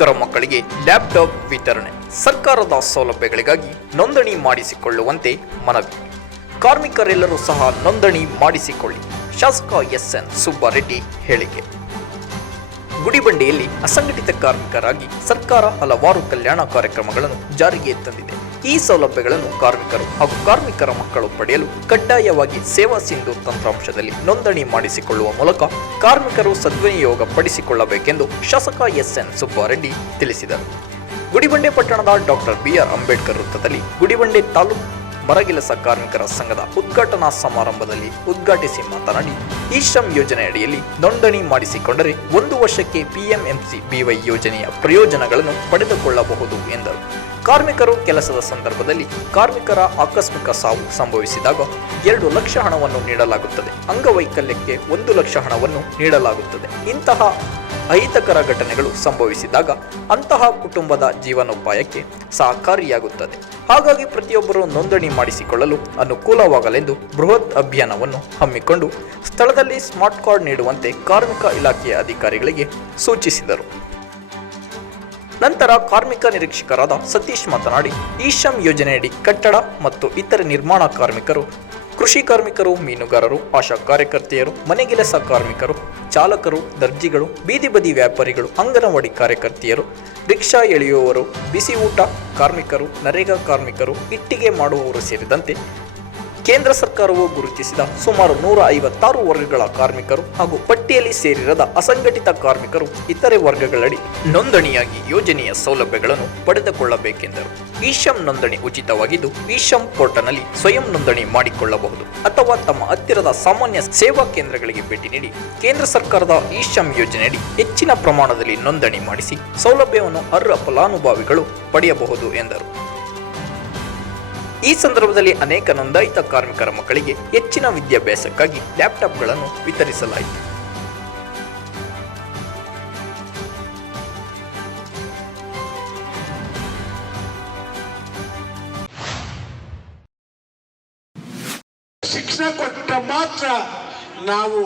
ಕಾರ್ಮಿಕರ ಮಕ್ಕಳಿಗೆ ಲ್ಯಾಪ್ಟಾಪ್ ವಿತರಣೆ, ಸರ್ಕಾರದ ಸೌಲಭ್ಯಗಳಿಗಾಗಿ ನೋಂದಣಿ ಮಾಡಿಸಿಕೊಳ್ಳುವಂತೆ ಮನವಿ. ಕಾರ್ಮಿಕರೆಲ್ಲರೂ ಸಹ ನೋಂದಣಿ ಮಾಡಿಸಿಕೊಳ್ಳಿ, ಶಾಸಕ ಎಸ್ಎನ್ ಸುಬ್ಬಾರೆಡ್ಡಿ ಹೇಳಿಕೆ. ಗುಡಿಬಂಡೆಯಲ್ಲಿ ಅಸಂಘಟಿತ ಕಾರ್ಮಿಕರಾಗಿ ಸರ್ಕಾರ ಹಲವಾರು ಕಲ್ಯಾಣ ಕಾರ್ಯಕ್ರಮಗಳನ್ನು ಜಾರಿಗೆ ತಂದಿದೆ. ಈ ಸೌಲಭ್ಯಗಳನ್ನು ಕಾರ್ಮಿಕರು ಹಾಗೂ ಕಾರ್ಮಿಕರ ಮಕ್ಕಳು ಪಡೆಯಲು ಕಡ್ಡಾಯವಾಗಿ ಸೇವಾ ಸಿಂಧು ತಂತ್ರಾಂಶದಲ್ಲಿ ನೋಂದಣಿ ಮಾಡಿಸಿಕೊಳ್ಳುವ ಮೂಲಕ ಕಾರ್ಮಿಕರು ಸದ್ವಿನಿಯೋಗ ಪಡಿಸಿಕೊಳ್ಳಬೇಕೆಂದು ಶಾಸಕ ಎಸ್ಎನ್ ಸುಬ್ಬಾರೆಡ್ಡಿ ತಿಳಿಸಿದರು. ಗುಡಿಬಂಡೆ ಪಟ್ಟಣದ ಡಾಕ್ಟರ್ ಬಿಆರ್ ಅಂಬೇಡ್ಕರ್ ವೃತ್ತದಲ್ಲಿ ಗುಡಿಬಂಡೆ ತಾಲೂಕು ಮರಗೆಲಸ ಕಾರ್ಮಿಕರ ಸಂಘದ ಉದ್ಘಾಟನಾ ಸಮಾರಂಭದಲ್ಲಿ ಉದ್ಘಾಟಿಸಿ ಮಾತನಾಡಿ ಈ ಶ್ರಮ್ ಯೋಜನೆ ಅಡಿಯಲ್ಲಿ ನೋಂದಣಿ ಮಾಡಿಸಿಕೊಂಡರೆ ಒಂದು ವರ್ಷಕ್ಕೆ ಪಿಎಂಎಂಸಿ ಬಿವೈ ಯೋಜನೆಯ ಪ್ರಯೋಜನಗಳನ್ನು ಪಡೆದುಕೊಳ್ಳಬಹುದು ಎಂದರು. ಕಾರ್ಮಿಕರು ಕೆಲಸದ ಸಂದರ್ಭದಲ್ಲಿ ಕಾರ್ಮಿಕರ ಆಕಸ್ಮಿಕ ಸಾವು ಸಂಭವಿಸಿದಾಗ ಎರಡು ಲಕ್ಷ ಹಣವನ್ನು ನೀಡಲಾಗುತ್ತದೆ. ಅಂಗವೈಕಲ್ಯಕ್ಕೆ ಒಂದು ಲಕ್ಷ ಹಣವನ್ನು ನೀಡಲಾಗುತ್ತದೆ. ಇಂತಹ ಅಹಿತಕರ ಘಟನೆಗಳು ಸಂಭವಿಸಿದಾಗ ಅಂತಹ ಕುಟುಂಬದ ಜೀವನೋಪಾಯಕ್ಕೆ ಸಹಕಾರಿಯಾಗುತ್ತದೆ. ಹಾಗಾಗಿ ಪ್ರತಿಯೊಬ್ಬರು ನೋಂದಣಿ ಮಾಡಿಸಿಕೊಳ್ಳಲು ಅನುಕೂಲವಾಗಲೆಂದು ಬೃಹತ್ ಅಭಿಯಾನವನ್ನು ಹಮ್ಮಿಕೊಂಡು ಸ್ಥಳದಲ್ಲಿ ಸ್ಮಾರ್ಟ್ ಕಾರ್ಡ್ ನೀಡುವಂತೆ ಕಾರ್ಮಿಕ ಇಲಾಖೆಯ ಅಧಿಕಾರಿಗಳಿಗೆ ಸೂಚಿಸಿದರು. ನಂತರ ಕಾರ್ಮಿಕ ನಿರೀಕ್ಷಕರಾದ ಸತೀಶ್ ಮಾತನಾಡಿ ಈಶಂ ಯೋಜನೆಯಡಿ ಕಟ್ಟಡ ಮತ್ತು ಇತರ ನಿರ್ಮಾಣ ಕಾರ್ಮಿಕರು ಕೃಷಿ ಕಾರ್ಮಿಕರು, ಮೀನುಗಾರರು, ಆಶಾ ಕಾರ್ಯಕರ್ತೆಯರು ಮನೆಗೆಲಸ ಕಾರ್ಮಿಕರು, ಚಾಲಕರು, ದರ್ಜಿಗಳು, ಬೀದಿ ಬದಿ ವ್ಯಾಪಾರಿಗಳು, ಅಂಗನವಾಡಿ ಕಾರ್ಯಕರ್ತೆಯರು, ರಿಕ್ಷಾ ಎಳೆಯುವವರು, ಬಿಸಿ ಊಟ ಕಾರ್ಮಿಕರು, ನರೇಗಾ ಕಾರ್ಮಿಕರು, ಇಟ್ಟಿಗೆ ಮಾಡುವವರು ಸೇರಿದಂತೆ ಕೇಂದ್ರ ಸರ್ಕಾರವು ಗುರುತಿಸಿದ ಸುಮಾರು ನೂರ ಐವತ್ತಾರು ವರ್ಗಗಳ ಕಾರ್ಮಿಕರು ಹಾಗೂ ಪಟ್ಟಿಯಲ್ಲಿ ಸೇರಿರದ ಅಸಂಘಟಿತ ಕಾರ್ಮಿಕರು ಇತರೆ ವರ್ಗಗಳಡಿ ನೋಂದಣಿಯಾಗಿ ಯೋಜನೆಯ ಸೌಲಭ್ಯಗಳನ್ನು ಪಡೆದುಕೊಳ್ಳಬೇಕೆಂದರು. ಈಶಂ ನೋಂದಣಿ ಉಚಿತವಾಗಿದ್ದು, ಈಶಂ ಪೋರ್ಟಲ್ನಲ್ಲಿ ಸ್ವಯಂ ನೋಂದಣಿ ಮಾಡಿಕೊಳ್ಳಬಹುದು ಅಥವಾ ತಮ್ಮ ಹತ್ತಿರದ ಸಾಮಾನ್ಯ ಸೇವಾ ಕೇಂದ್ರಗಳಿಗೆ ಭೇಟಿ ನೀಡಿ ಕೇಂದ್ರ ಸರ್ಕಾರದ ಈಶಂ ಯೋಜನೆಯಡಿ ಹೆಚ್ಚಿನ ಪ್ರಮಾಣದಲ್ಲಿ ನೋಂದಣಿ ಮಾಡಿಸಿ ಸೌಲಭ್ಯವನ್ನು ಅರ್ಹ ಫಲಾನುಭವಿಗಳು ಪಡೆಯಬಹುದು ಎಂದರು. ಈ ಸಂದರ್ಭದಲ್ಲಿ ಅನೇಕ ನೋಂದಾಯಿತ ಕಾರ್ಮಿಕರ ಮಕ್ಕಳಿಗೆ ಹೆಚ್ಚಿನ ವಿದ್ಯಾಭ್ಯಾಸಕ್ಕಾಗಿ ಲ್ಯಾಪ್ಟಾಪ್ಗಳನ್ನು ವಿತರಿಸಲಾಯಿತು. ಶಿಕ್ಷಣ ಕೊಟ್ಟ ಮಾತ್ರ ನಾವು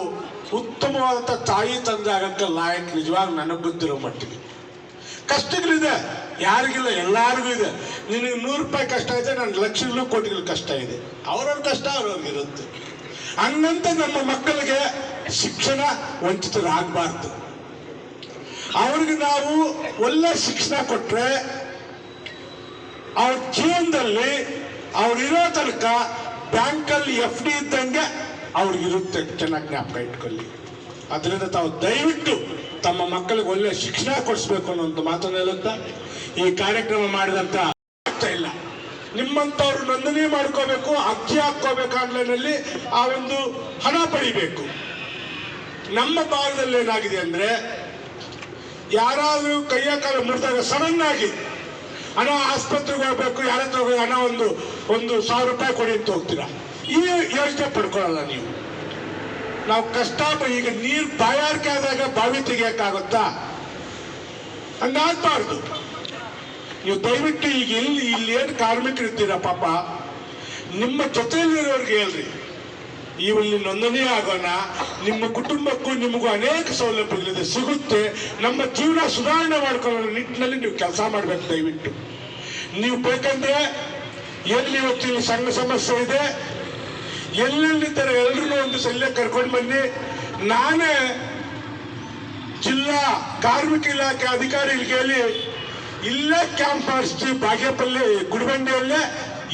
ಉತ್ತಮವಾದಂಥ ತಾಯಿ ತಂದೆ ಆಗಕ್ಕೆ ಲಾಯಕ್ ನಿಜವಾಗ ನನಗೆ ಗೊತ್ತಿರೋ ಮಟ್ಟಿಗೆ. ಕಷ್ಟಗಳಿದೆ. ಯಾರಿಗಿಲ್ಲ, ಎಲ್ಲರಿಗೂ ಇದೆ. ನಿನಗೆ ನೂರು ರೂಪಾಯಿ ಕಷ್ಟ ಇದೆ ನನ್ನ ಲಕ್ಷಗಳು ಕೋಟಿಗಳ ಕಷ್ಟ ಇದೆ. ಅವ್ರವ್ರ ಕಷ್ಟ ಅವ್ರವ್ರಿಗಿರುತ್ತೆ ಹಂಗಂತ ನಮ್ಮ ಮಕ್ಕಳಿಗೆ ಶಿಕ್ಷಣ ವಂಚಿತರಾಗಬಾರ್ದು. ಅವ್ರಿಗೆ ನಾವು ಒಳ್ಳೆ ಶಿಕ್ಷಣ ಕೊಟ್ಟರೆ ಅವ್ರ ಜೀವನದಲ್ಲಿ ಅವ್ರಿರೋ ತನಕ ಬ್ಯಾಂಕಲ್ಲಿ ಎಫ್ ಡಿ ಇದ್ದಂಗೆ ಅವ್ರಿಗಿರುತ್ತೆ, ಚೆನ್ನಾಗಿ ಜ್ಞಾಪಕ ಇಟ್ಕೊಳ್ಳಿ. ಅದರಿಂದ ತಾವು ದಯವಿಟ್ಟು ತಮ್ಮ ಮಕ್ಕಳಿಗೆ ಒಳ್ಳೆ ಶಿಕ್ಷಣ ಕೊಡಿಸ್ಬೇಕು ಅನ್ನೋ ಒಂದು ಮಾತನ್ನು ಹೇಳುತ್ತಾ? ಈ ಕಾರ್ಯಕ್ರಮ ಮಾಡಿದಂತ ಇಲ್ಲ. ನಿಮ್ಮಂತವ್ರು ನೋಂದಣಿ ಮಾಡ್ಕೋಬೇಕು ಅಕ್ಕಿ ಹಾಕೋಬೇಕು ಆನ್ಲೈನಲ್ಲಿ ಆ ಒಂದು ಹಣ ಪಡಿಬೇಕು. ನಮ್ಮ ಭಾಗದಲ್ಲಿ ಏನಾಗಿದೆ ಅಂದ್ರೆ, ಯಾರಾದ್ರೂ ಕೈಯ ಕಾಲ ಮುರಿದಾಗ ಸಡನ್ ಆಗಿ ಹಣ ಆಸ್ಪತ್ರೆಗೆ ಹೋಗ್ಬೇಕು ಯಾರ ಹತ್ರ ಹಣ ಒಂದು ಒಂದು ಸಾವಿರ ರೂಪಾಯಿ ಕೊಡಿ ಅಂತ ಹೋಗ್ತೀರಾ? ಈ ಯೋಚನೆ ಪಡ್ಕೊಳ್ಳಲ್ಲ ನೀವು. ನಾವು ಕಷ್ಟ ಈಗ ನೀರು ಬಾಯಾರಿಕೆ ಆದಾಗ ಬಾವಿ ತೆಗಿಯಕ್ಕಾಗುತ್ತಾ? ಹಂಗಾಗ್ಬಾರ್ದು. ನೀವು ದಯವಿಟ್ಟು ಈಗ ಇಲ್ಲಿ ಇಲ್ಲಿ ಏನು ಕಾರ್ಮಿಕರು ಇರ್ತೀರ ಪಾಪ? ನಿಮ್ಮ ಜೊತೆಯಲ್ಲಿರೋರ್ಗೆ ಹೇಳ್ರಿ. ಇಲ್ಲಿ ನೋಂದಣಿ ಆಗೋಣ, ನಿಮ್ಮ ಕುಟುಂಬಕ್ಕೂ ನಿಮಗೂ ಅನೇಕ ಸೌಲಭ್ಯಗಳಿದೆ, ಸಿಗುತ್ತೆ. ನಮ್ಮ ಜೀವನ ಸುಧಾರಣೆ ಮಾಡ್ಕೊಳ್ಳೋ ನಿಟ್ಟಿನಲ್ಲಿ ನೀವು ಕೆಲಸ ಮಾಡಬೇಕು ದಯವಿಟ್ಟು. ನೀವು ಬೇಕಂದ್ರೆ ಎಲ್ಲಿ ಇವತ್ತು ಇಲ್ಲಿ ಸಂಘ ಸಮಸ್ಯೆ ಇದೆ ಎಲ್ಲೆಲ್ಲಿದ್ದಾರೆ? ಎಲ್ರೂ ಒಂದು ಸಲ ಕರ್ಕೊಂಡು ಬನ್ನಿ. ನಾನೇ ಜಿಲ್ಲಾ ಕಾರ್ಮಿಕ ಇಲಾಖೆ ಅಧಿಕಾರಿಗಳಿಗೆ ಹೇಳಿ ಇಲ್ಲೇ ಕ್ಯಾಂಪ್ ಮಾಡಿಸ್ತೀವಿ, ಬಾಗೇಪಲ್ಲಿ, ಗುಡಿಬಂಡೆಯಲ್ಲೇ.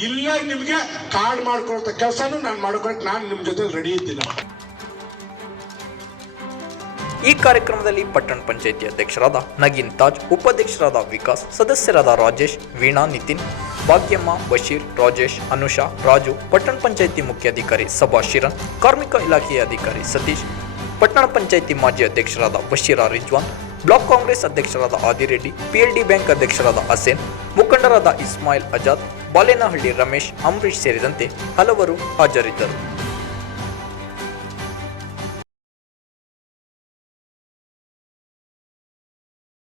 ಇಲ್ಲ ನಿಮಗೆ ಕಾರ್ಡ್ ಮಾಡ್ಕೊಳ್ತ ಕೆಲಸನೂ ನಾನು ಮಾಡ್ಕೊಳಕ್ಕೆ ನಾನು ನಿಮ್ಮ ಜೊತೆ ರೆಡಿ ಇದ್ದೀನಿ. ಈ ಕಾರ್ಯಕ್ರಮದಲ್ಲಿ ಪಟ್ಟಣ ಪಂಚಾಯಿತಿ ಅಧ್ಯಕ್ಷರಾದ ನಗೀನ್ ತಾಜ್, ಉಪಾಧ್ಯಕ್ಷರಾದ ವಿಕಾಸ್, ಸದಸ್ಯರಾದ ರಾಜೇಶ್, ವೀಣಾ, ನಿತಿನ್ ಭಾಗ್ಯಮ್ಮ, ಬಶೀರ್, ರಾಜೇಶ್, ಅನುಷಾ, ರಾಜು, ಪಟ್ಟಣ ಪಂಚಾಯಿತಿ ಮುಖ್ಯಾಧಿಕಾರಿ ಸಭಾ ಶಿರನ್, ಕಾರ್ಮಿಕ ಇಲಾಖೆಯ ಅಧಿಕಾರಿ ಸತೀಶ್, ಪಟ್ಟಣ ಪಂಚಾಯಿತಿ ಮಾಜಿ ಅಧ್ಯಕ್ಷರಾದ ಬಶೀರಾ ರಿಜ್ವಾನ್, ಬ್ಲಾಕ್ ಕಾಂಗ್ರೆಸ್ ಅಧ್ಯಕ್ಷರಾದ ಆದಿರೆಡ್ಡಿ, ಪಿಎಲ್ಡಿ ಬ್ಯಾಂಕ್ ಅಧ್ಯಕ್ಷರಾದ ಹಸೇನ್ ಮುಖಂಡರಾದ ಇಸ್ಮಾಯಿಲ್ ಅಜಾದ್, ಬಾಲೇನಹಳ್ಳಿ ರಮೇಶ್ ಅಂಬರೀಶ್ ಸೇರಿದಂತೆ ಹಲವರು ಹಾಜರಿದ್ದರು.